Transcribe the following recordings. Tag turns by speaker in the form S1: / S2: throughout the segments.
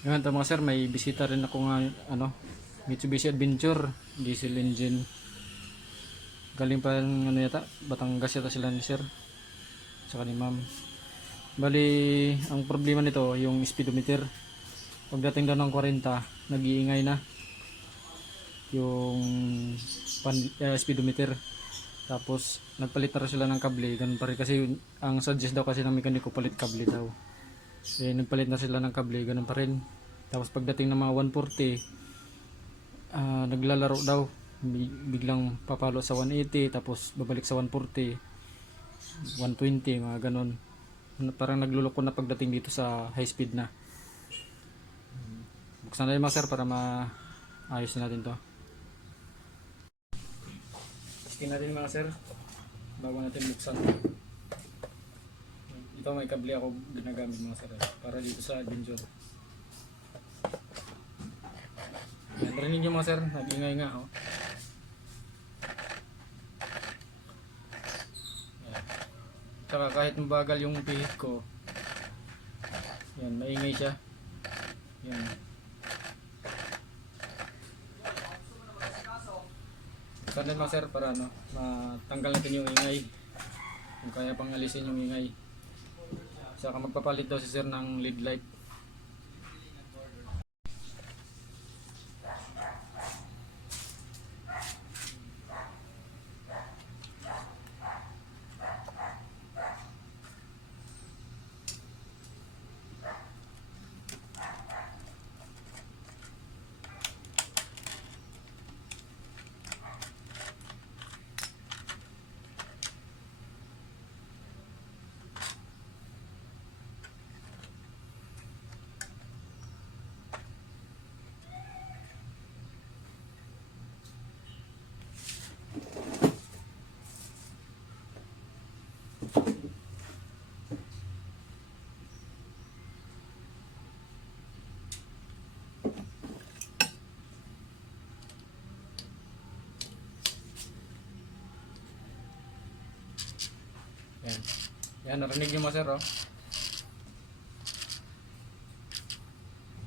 S1: Ngayon to mga sir, may bisita rin ako nga, ano, Mitsubishi Adventure, diesel engine. Galing pa ng ano yata, Batangas yata sila ni sir. Tsaka ni ma'am. Bali, ang problema nito, yung speedometer. Pagdating daw ng 40, nag-iingay na yung pan, eh, speedometer. Tapos, nagpalit na sila ng kable. Ganun pa rin kasi yun- ang suggest daw kasi ng mekaniko palit kable daw. Eh, nagpalit na sila ng kable, ganun pa rin. Tapos pagdating ng mga 140, ah, naglalaro daw. Bi- Biglang papalo sa 180, tapos babalik sa 140, 120, mga ganun. Parang nagluloko na pagdating dito sa high speed na. Buksan na yung mga sir para maayos na natin to. Testing natin mga sir bago natin buksan. Ito may kable ako ginagamit mga eh, para dito sa adventure. Yan, narinig nyo mga sir, nag-ingay nga oh. Tsaka kahit mabagal yung pihit ko, yan, maingay siya. Yan. Sana mga sir para ano, matanggal natin yung ingay. Kung kaya pang alisin yung ingay. Saka magpapalit daw si sir ng lead light. Yan. Yan, narinig nyo mga sir, oh.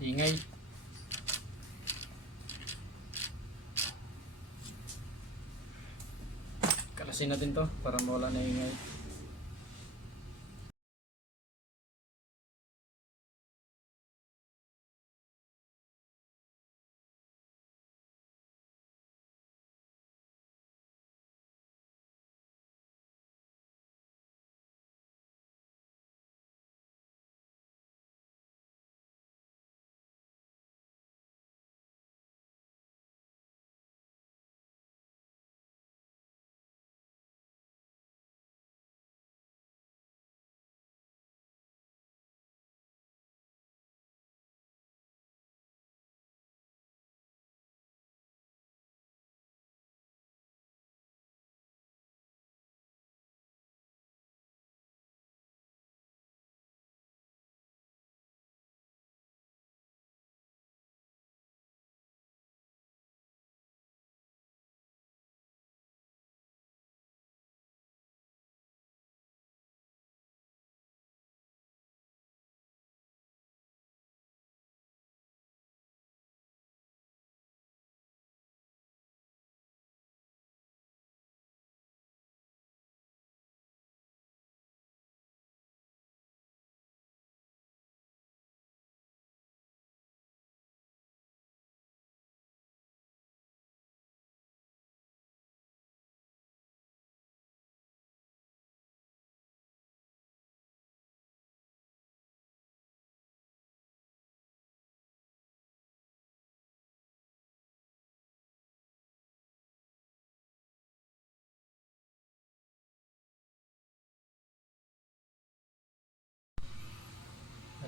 S1: Ingay. Kalasin natin to para mawala na ingay.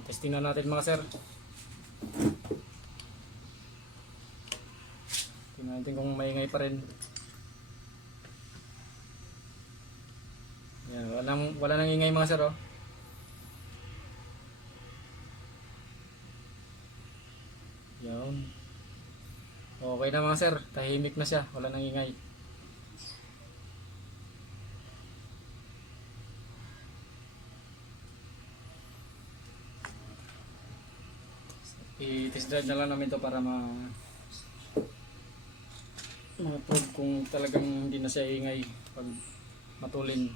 S1: Testing na natin mga sir. Tingnan natin kung maingay pa rin. Yan, walang, wala nang ingay mga sir oh. Yan. Okay na mga sir, tahimik na siya, wala nang ingay. I-test drive na lang namin to para ma ma-prove kung talagang hindi na siya ingay pag matulin.